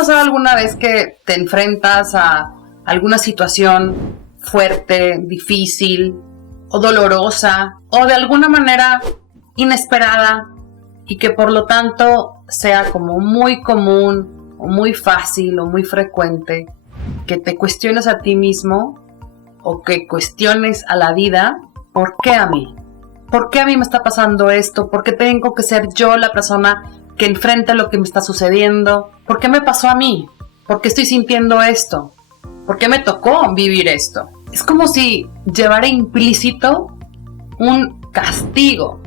pasado alguna vez que te enfrentas a alguna situación fuerte, difícil o dolorosa o de alguna manera inesperada y que por lo tanto sea como muy común o muy fácil o muy frecuente que te cuestiones a ti mismo o que cuestiones a la vida? ¿Por qué a mí? ¿Por qué a mí me está pasando esto? ¿Por qué tengo que ser yo la persona que enfrente lo que me está sucediendo? ¿Por qué me pasó a mí? ¿Por qué estoy sintiendo esto? ¿Por qué me tocó vivir esto? Es como si llevara implícito un castigo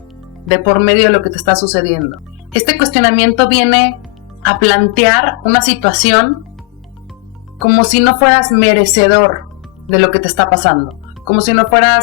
de por medio de lo que te está sucediendo. Este cuestionamiento viene a plantear una situación como si no fueras merecedor de lo que te está pasando, como si no fuera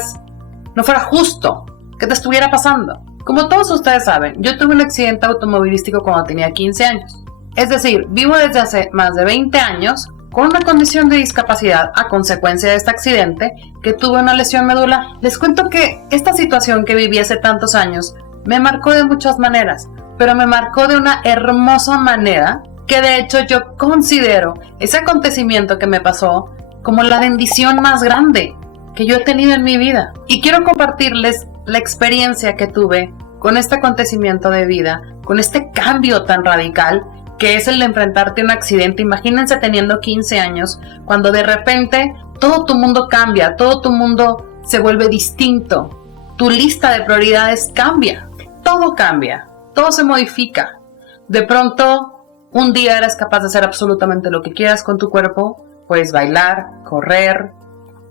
justo que te estuviera pasando. Como todos ustedes saben, yo tuve un accidente automovilístico cuando tenía 15 años. Es decir, vivo desde hace más de 20 años con una condición de discapacidad a consecuencia de este accidente que tuve una lesión medular. Les cuento que esta situación que viví hace tantos años me marcó de muchas maneras, pero me marcó de una hermosa manera que de hecho yo considero ese acontecimiento que me pasó como la bendición más grande que yo he tenido en mi vida. Y quiero compartirles la experiencia que tuve con este acontecimiento de vida, con este cambio tan radical que es el de enfrentarte a un accidente. Imagínense teniendo 15 años, cuando de repente todo tu mundo cambia, todo tu mundo se vuelve distinto, tu lista de prioridades cambia, todo se modifica. De pronto, un día eres capaz de hacer absolutamente lo que quieras con tu cuerpo, puedes bailar, correr,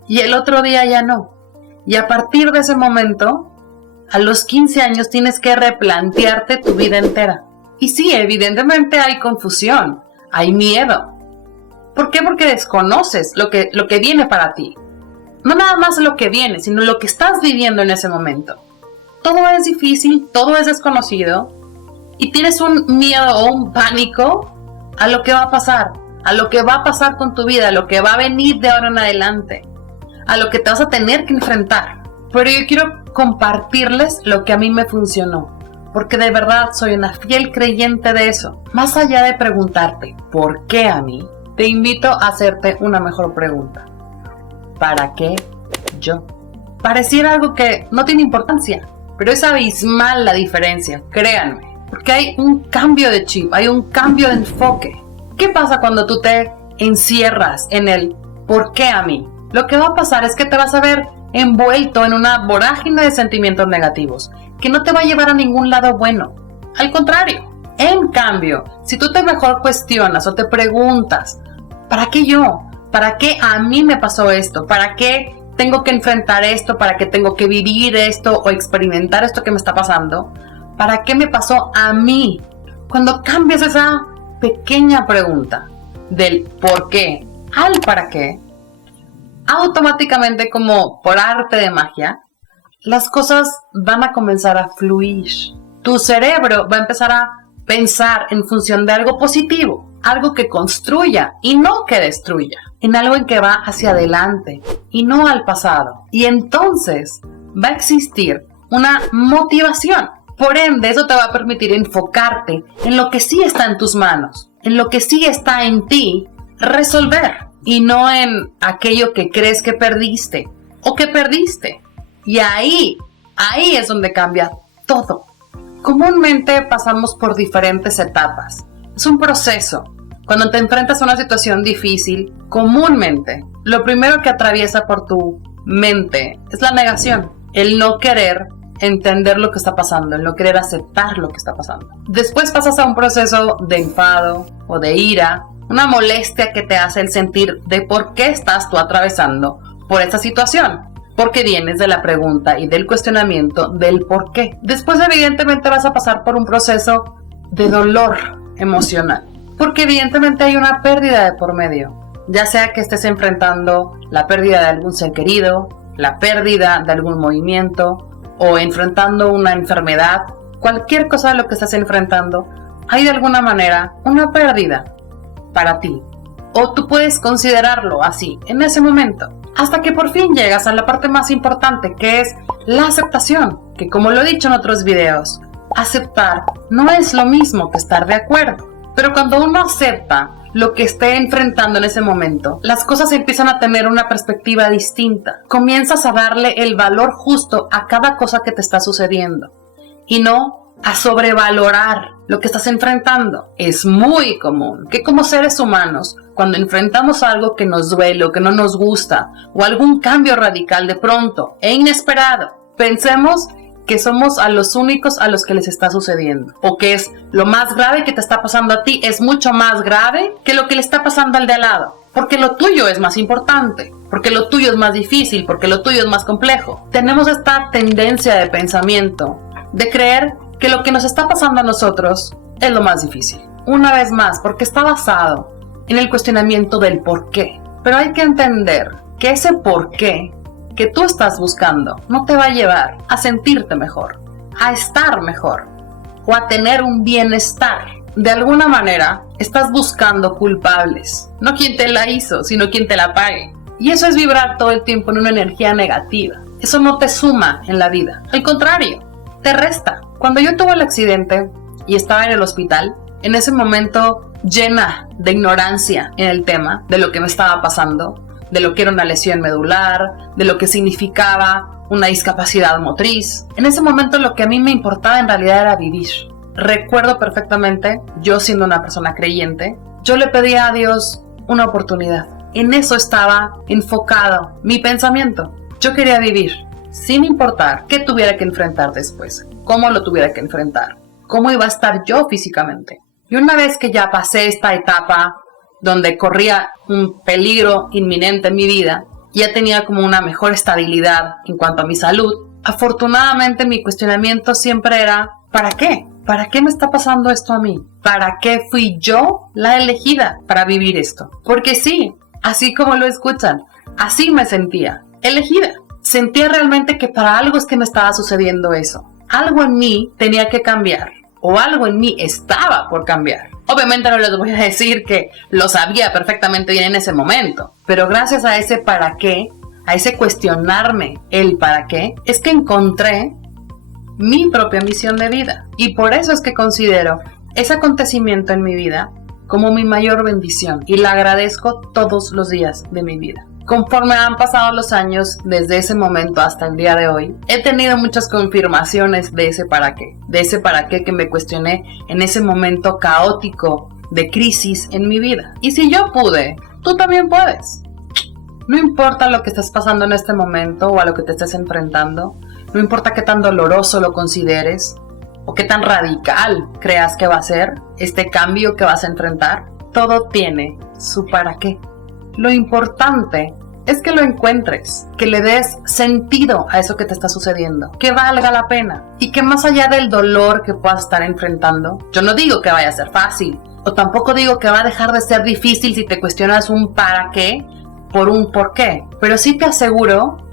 y el otro día ya no. Y a partir de ese momento, a los 15 años tienes que replantearte tu vida entera. Y sí, evidentemente hay confusión, hay miedo. ¿Por qué? Porque desconoces lo que viene para ti. No nada más lo que viene, sino lo que estás viviendo en ese momento. Todo es difícil, todo es desconocido, y tienes un miedo o un pánico a lo que va a pasar con tu vida, a lo que va a venir de ahora en adelante, a lo que te vas a tener que enfrentar. Pero yo quiero compartirles lo que a mí me funcionó, porque de verdad soy una fiel creyente de eso. Más allá de preguntarte ¿por qué a mí?, te invito a hacerte una mejor pregunta. ¿Para qué yo? Pareciera algo que no tiene importancia, pero es abismal la diferencia, créanme, porque hay un cambio de chip, hay un cambio de enfoque. ¿Qué pasa cuando tú te encierras en el ¿por qué a mí? Lo que va a pasar es que te vas a ver envuelto en una vorágine de sentimientos negativos que no te va a llevar a ningún lado bueno. Al contrario, en cambio, si tú te mejor cuestionas o te preguntas ¿para qué yo? ¿Para qué a mí me pasó esto? ¿Para qué tengo que enfrentar esto? ¿Para qué tengo que vivir esto o experimentar esto que me está pasando? ¿Para qué me pasó a mí? Cuando cambias esa pequeña pregunta del ¿por qué? Al ¿para qué?, automáticamente, como por arte de magia, las cosas van a comenzar a fluir. Tu cerebro va a empezar a pensar en función de algo positivo, algo que construya y no que destruya, en algo en que va hacia adelante y no al pasado. Y entonces va a existir una motivación. Por ende, eso te va a permitir enfocarte en lo que sí está en tus manos, en lo que sí está en ti resolver, y no en aquello que crees que perdiste o que perdiste. Y ahí es donde cambia todo. Comúnmente pasamos por diferentes etapas. Es un proceso. Cuando te enfrentas a una situación difícil, comúnmente lo primero que atraviesa por tu mente es la negación, el no querer entender lo que está pasando, el no querer aceptar lo que está pasando. Después pasas a un proceso de enfado o de ira, una molestia que te hace el sentir de por qué estás tú atravesando por esta situación, porque vienes de la pregunta y del cuestionamiento del por qué. Después evidentemente vas a pasar por un proceso de dolor emocional, porque evidentemente hay una pérdida de por medio, ya sea que estés enfrentando la pérdida de algún ser querido, la pérdida de algún movimiento o enfrentando una enfermedad, cualquier cosa de lo que estás enfrentando, hay de alguna manera una pérdida para ti, o tú puedes considerarlo así en ese momento, hasta que por fin llegas a la parte más importante, que es la aceptación, que como lo he dicho en otros videos, aceptar no es lo mismo que estar de acuerdo, pero cuando uno acepta lo que esté enfrentando en ese momento, las cosas empiezan a tener una perspectiva distinta. Comienzas a darle el valor justo a cada cosa que te está sucediendo y no a sobrevalorar lo que estás enfrentando. Es muy común que como seres humanos, cuando enfrentamos algo que nos duele o que no nos gusta o algún cambio radical de pronto e inesperado, pensemos que somos a los únicos a los que les está sucediendo, o que es lo más grave que te está pasando a ti, es mucho más grave que lo que le está pasando al de al lado, porque lo tuyo es más importante, porque lo tuyo es más difícil, porque lo tuyo es más complejo. Tenemos esta tendencia de pensamiento de creer que lo que nos está pasando a nosotros es lo más difícil. Una vez más, porque está basado en el cuestionamiento del por qué. Pero hay que entender que ese por qué que tú estás buscando no te va a llevar a sentirte mejor, a estar mejor o a tener un bienestar. De alguna manera estás buscando culpables, no quien te la hizo, sino quien te la pague. Y eso es vibrar todo el tiempo en una energía negativa. Eso no te suma en la vida, al contrario, te resta. Cuando yo tuve el accidente y estaba en el hospital, en ese momento llena de ignorancia en el tema de lo que me estaba pasando, de lo que era una lesión medular, de lo que significaba una discapacidad motriz. En ese momento lo que a mí me importaba en realidad era vivir. Recuerdo perfectamente, yo siendo una persona creyente, yo le pedía a Dios una oportunidad. En eso estaba enfocado mi pensamiento. Yo quería vivir, sin importar qué tuviera que enfrentar después, cómo lo tuviera que enfrentar, cómo iba a estar yo físicamente. Y una vez que ya pasé esta etapa donde corría un peligro inminente en mi vida, ya tenía como una mejor estabilidad en cuanto a mi salud, afortunadamente mi cuestionamiento siempre era, ¿para qué? ¿Para qué me está pasando esto a mí? ¿Para qué fui yo la elegida para vivir esto? Porque sí, así como lo escuchan, así me sentía, elegida. Sentía realmente que para algo es que me estaba sucediendo eso. Algo en mí tenía que cambiar, o algo en mí estaba por cambiar. Obviamente no les voy a decir que lo sabía perfectamente bien en ese momento, pero gracias a ese para qué, a ese cuestionarme el para qué, es que encontré mi propia misión de vida. Y por eso es que considero ese acontecimiento en mi vida como mi mayor bendición y la agradezco todos los días de mi vida. Conforme han pasado los años, desde ese momento hasta el día de hoy, he tenido muchas confirmaciones de ese para qué que me cuestioné en ese momento caótico de crisis en mi vida. Y si yo pude, tú también puedes. No importa lo que estés pasando en este momento o a lo que te estés enfrentando, no importa qué tan doloroso lo consideres o qué tan radical creas que va a ser este cambio que vas a enfrentar, todo tiene su para qué. Lo importante es que lo encuentres, que le des sentido a eso que te está sucediendo, que valga la pena y que más allá del dolor que puedas estar enfrentando, yo no digo que vaya a ser fácil o tampoco digo que va a dejar de ser difícil si te cuestionas un para qué por un por qué, pero sí te aseguro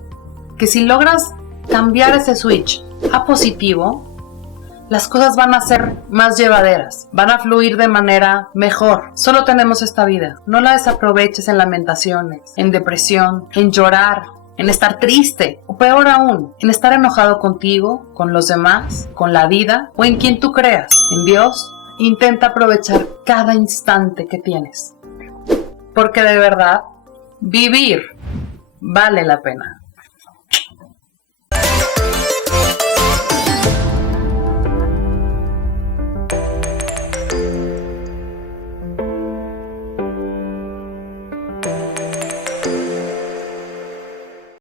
que si logras cambiar ese switch a positivo, las cosas van a ser más llevaderas, van a fluir de manera mejor. Solo tenemos esta vida, no la desaproveches en lamentaciones, en depresión, en llorar, en estar triste o peor aún, en estar enojado contigo, con los demás, con la vida o en quien tú creas. En Dios, intenta aprovechar cada instante que tienes, porque de verdad, vivir vale la pena.